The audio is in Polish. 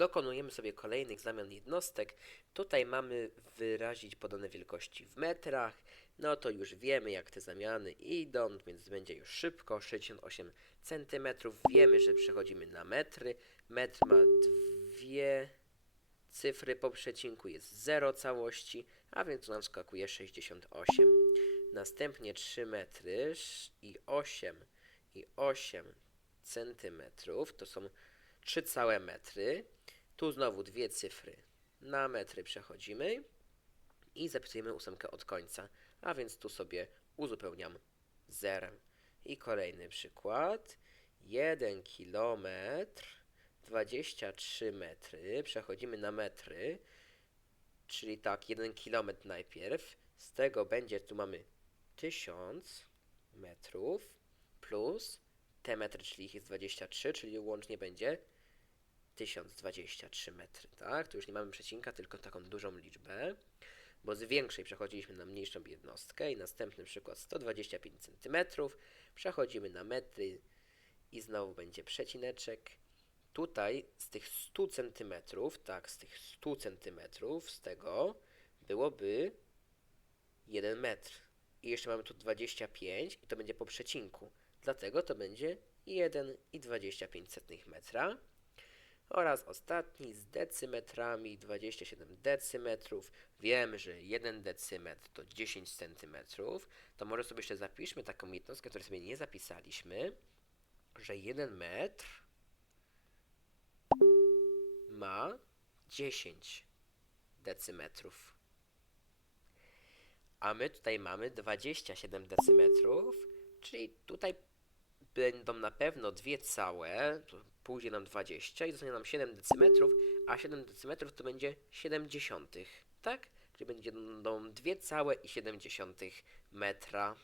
dokonujemy sobie kolejnych zamian jednostek. Tutaj mamy wyrazić podane wielkości w metrach. No to już wiemy, jak te zamiany idą, więc będzie już szybko. 68 cm. Wiemy, że przechodzimy na metry. Metr ma dwie cyfry po przecinku, jest 0 całości, a więc nam wskakuje 68. Następnie 3 metry i 8 i 8 centymetrów to są 3 całe metry. Tu znowu dwie cyfry. Na metry przechodzimy i zapisujemy ósemkę od końca, a więc tu sobie uzupełniam zerem. I kolejny przykład. 1 kilometr 23 metry. Przechodzimy na metry, czyli tak, 1 kilometr najpierw. Z tego będzie, tu mamy 1000 metrów plus te metry, czyli ich jest 23, czyli łącznie będzie 1023 metry, tak? Tu już nie mamy przecinka, tylko taką dużą liczbę, bo z większej przechodziliśmy na mniejszą jednostkę i następny przykład 125 cm. Przechodzimy na metry i znowu będzie przecineczek. Tutaj z tych 100 cm, tak, z tych 100 cm, z tego byłoby 1 metr. I jeszcze mamy tu 25 i to będzie po przecinku. Dlatego to będzie 1,25 metra. Oraz ostatni z decymetrami 27 decymetrów. Wiemy, że 1 decymetr to 10 centymetrów. To może sobie jeszcze zapiszmy taką jednostkę, której sobie nie zapisaliśmy, że 1 metr ma 10 decymetrów. A my tutaj mamy 27 decymetrów, czyli tutaj będą na pewno dwie całe, pójdzie nam 20 i zostanie nam 7 decymetrów, a 7 decymetrów to będzie 70, tak? Czyli będzie będą dwie całe i 70 metra.